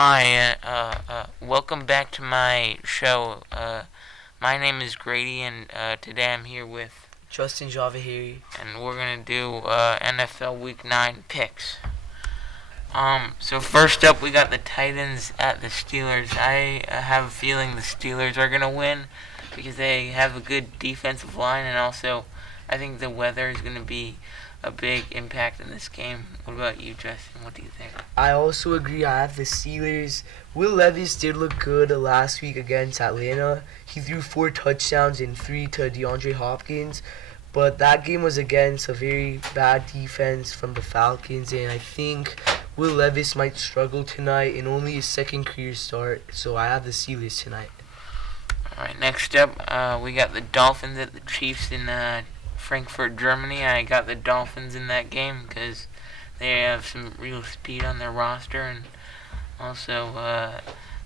Hi, welcome back to my show. My name is Grady, and today I'm here with, Justin Javahiri. and we're gonna do NFL Week 9 picks. So first up, we got the Titans at the Steelers. I have a feeling the Steelers are gonna win because they have a good defensive line, and also I think the weather is gonna be a big impact in this game. What about you, Justin? What do you think? I also agree. I have the Steelers. Will Levis did look good last week against Atlanta. He threw 4 touchdowns and 3 to DeAndre Hopkins. But that game was against a very bad defense from the Falcons, and I think Will Levis might struggle tonight in only his second career start. So I have the Steelers tonight. All right, next up, we got the Dolphins at the Chiefs in Frankfurt, Germany. I got the Dolphins in that game because they have some real speed on their roster, and also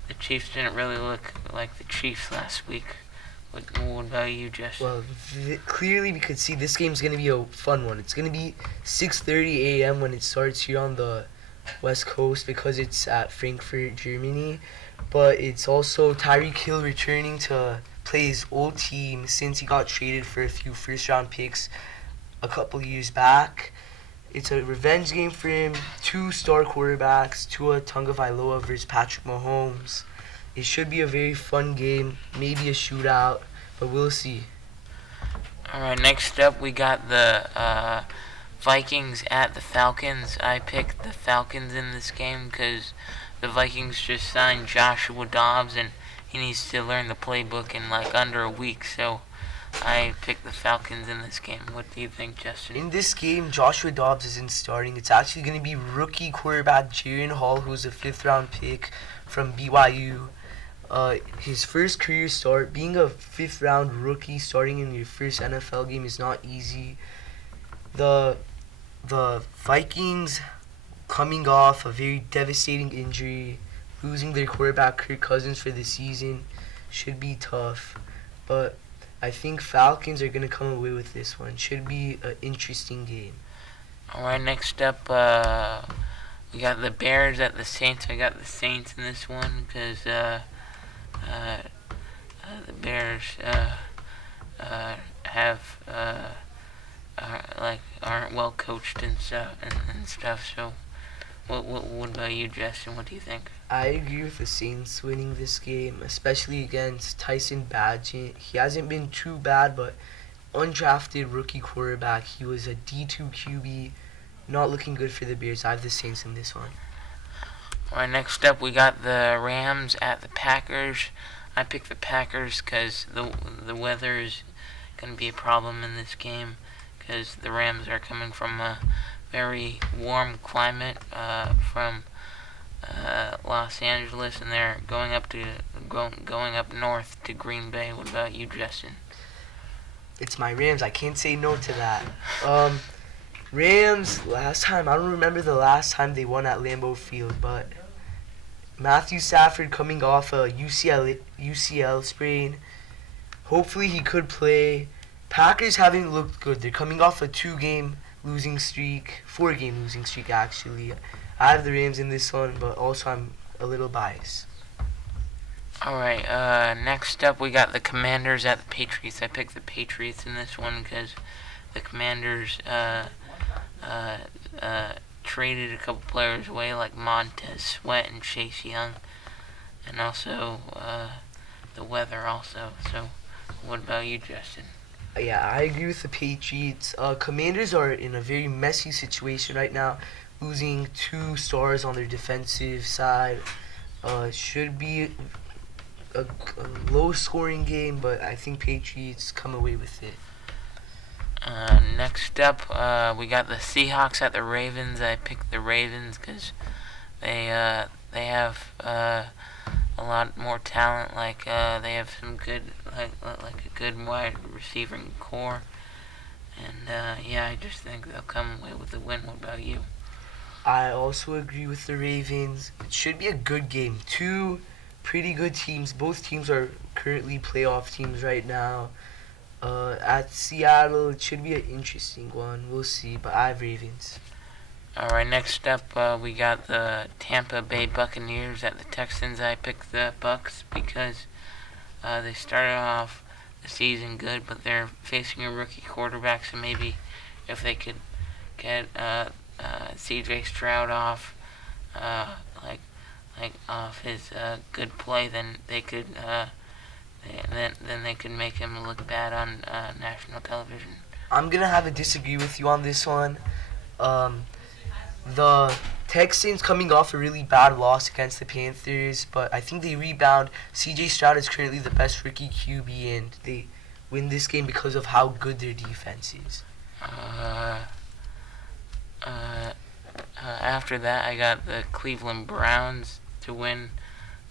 the Chiefs didn't really look like the Chiefs last week. What about you, Justin? Well, clearly we could see this game's going to be a fun one. It's going to be 6:30 a.m. when it starts here on the West Coast because it's at Frankfurt, Germany. But it's also Tyreek Hill returning to play his old team since he got traded for a few first-round picks a couple years back. It's a revenge game for him. 2 star quarterbacks, Tua Tagovailoa versus Patrick Mahomes. It should be a very fun game, maybe a shootout, but we'll see. All right, next up, we got the Vikings at the Falcons. I picked the Falcons in this game because the Vikings just signed Joshua Dobbs, and he needs to learn the playbook in like under a week. So I picked the Falcons in this game. What do you think, Justin? In this game, Joshua Dobbs isn't starting. It's actually going to be rookie quarterback Jaren Hall, who's a 5th-round pick from BYU. His first career start, being a 5th-round rookie starting in your first NFL game is not easy. The Vikings coming off a very devastating injury, losing their quarterback Kirk Cousins for the season, should be tough. But I think Falcons are going to come away with this one. Should be an interesting game. All right, next up, we got the Bears at the Saints. I got the Saints in this one because the Bears have aren't well coached and stuff. So, what about you, Justin? What do you think? I agree with the Saints winning this game, especially against Tyson Badgett. He hasn't been too bad, but undrafted rookie quarterback. He was a D2 QB. Not looking good for the Bears. I have the Saints in this one. All right, next up we got the Rams at the Packers. I picked the Packers because the weather is going to be a problem in this game because the Rams are coming from a very warm climate from Los Angeles, and they're going up north to Green Bay. What about you, Justin? It's my Rams. I can't say no to that. Rams, last time, I don't remember the last time they won at Lambeau Field, but Matthew Stafford coming off a UCL sprain. Hopefully he could play. Packers haven't looked good. They're coming off a 4-game losing streak actually. I have the Rams in this one, but also I'm a little biased. All right, next up we got the Commanders at the Patriots. I picked the Patriots in this one because the Commanders traded a couple players away like Montez Sweat and Chase Young, and also the weather also. So what about you, Justin? Yeah, I agree with the Patriots. Commanders are in a very messy situation right now, losing 2 stars on their defensive side. Should be a low-scoring game, but I think Patriots come away with it. Next up, we got the Seahawks at the Ravens. I picked the Ravens because they have a lot more talent. Like they have some good like a good wide receiving core, and yeah, I just think they'll come away with the win. What about you? I also agree with the Ravens. It should be a good game. 2 pretty good teams. Both teams are currently playoff teams right now. At Seattle, it should be an interesting one. We'll see, but I have Ravens. All right, next up we got the Tampa Bay Buccaneers at the Texans. I picked the Bucks because they started off the season good, but they're facing a rookie quarterback, so maybe if they could get C.J. Stroud off, like off his good play, then they could then they could make him look bad on national television. I'm gonna have to disagree with you on this one. The Texans coming off a really bad loss against the Panthers, but I think they rebound. C.J. Stroud is currently the best rookie QB, and they win this game because of how good their defense is. After that, I got the Cleveland Browns to win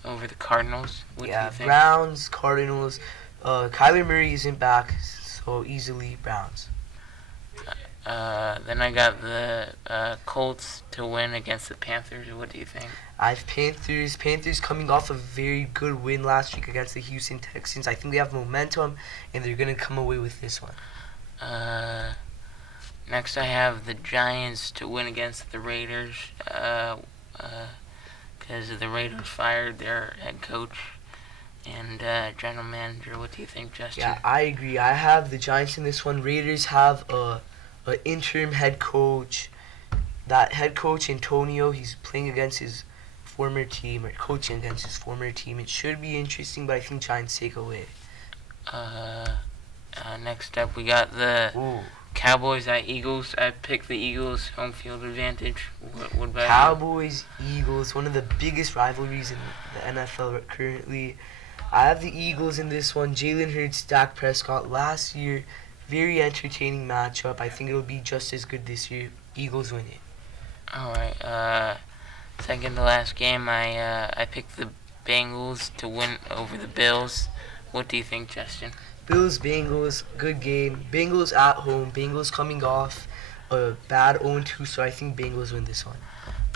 over the Cardinals. What do you think? Browns, Cardinals. Kyler Murray isn't back, so easily Browns. Then I got the Colts to win against the Panthers. What do you think? I have Panthers. Panthers coming off a very good win last week against the Houston Texans. I think they have momentum, and they're going to come away with this one. Next, I have the Giants to win against the Raiders because the Raiders fired their head coach and general manager. What do you think, Justin? Yeah, I agree. I have the Giants in this one. Raiders have an interim head coach. That head coach, Antonio, he's playing against his former team, or coaching against his former team. It should be interesting, but I think Giants take away. Next up, we got the Ooh. Cowboys at Eagles. I picked the Eagles home field advantage. What about Cowboys, Eagles, one of the biggest rivalries in the NFL currently. I have the Eagles in this one. Jalen Hurts, Dak Prescott last year. Very entertaining matchup. I think it'll be just as good this year. Eagles win it. All right. Second to last game, I picked the Bengals to win over the Bills. What do you think, Justin? Bills, Bengals, good game. Bengals at home. Bengals coming off a bad 0-2, so I think Bengals win this one.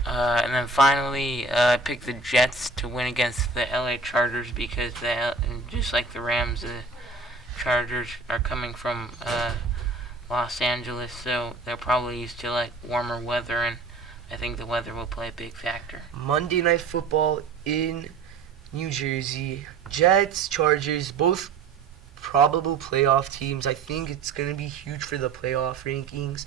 And then finally, I picked the Jets to win against the LA Chargers because just like the Rams, the Chargers are coming from Los Angeles, so they're probably used to like warmer weather, and I think the weather will play a big factor. Monday Night Football in New Jersey. Jets, Chargers, both probable playoff teams. I think it's going to be huge for the playoff rankings.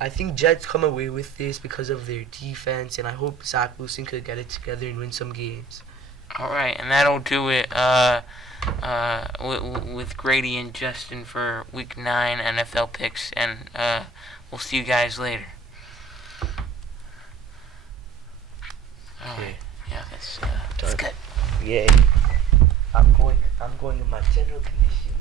I think Jets come away with this because of their defense, and I hope Zach Wilson could get it together and win some games. All right, and that'll do it with Grady and Justin for Week 9 NFL picks, and we'll see you guys later. All right. Yeah, that's good. Yeah. I'm going in my general condition.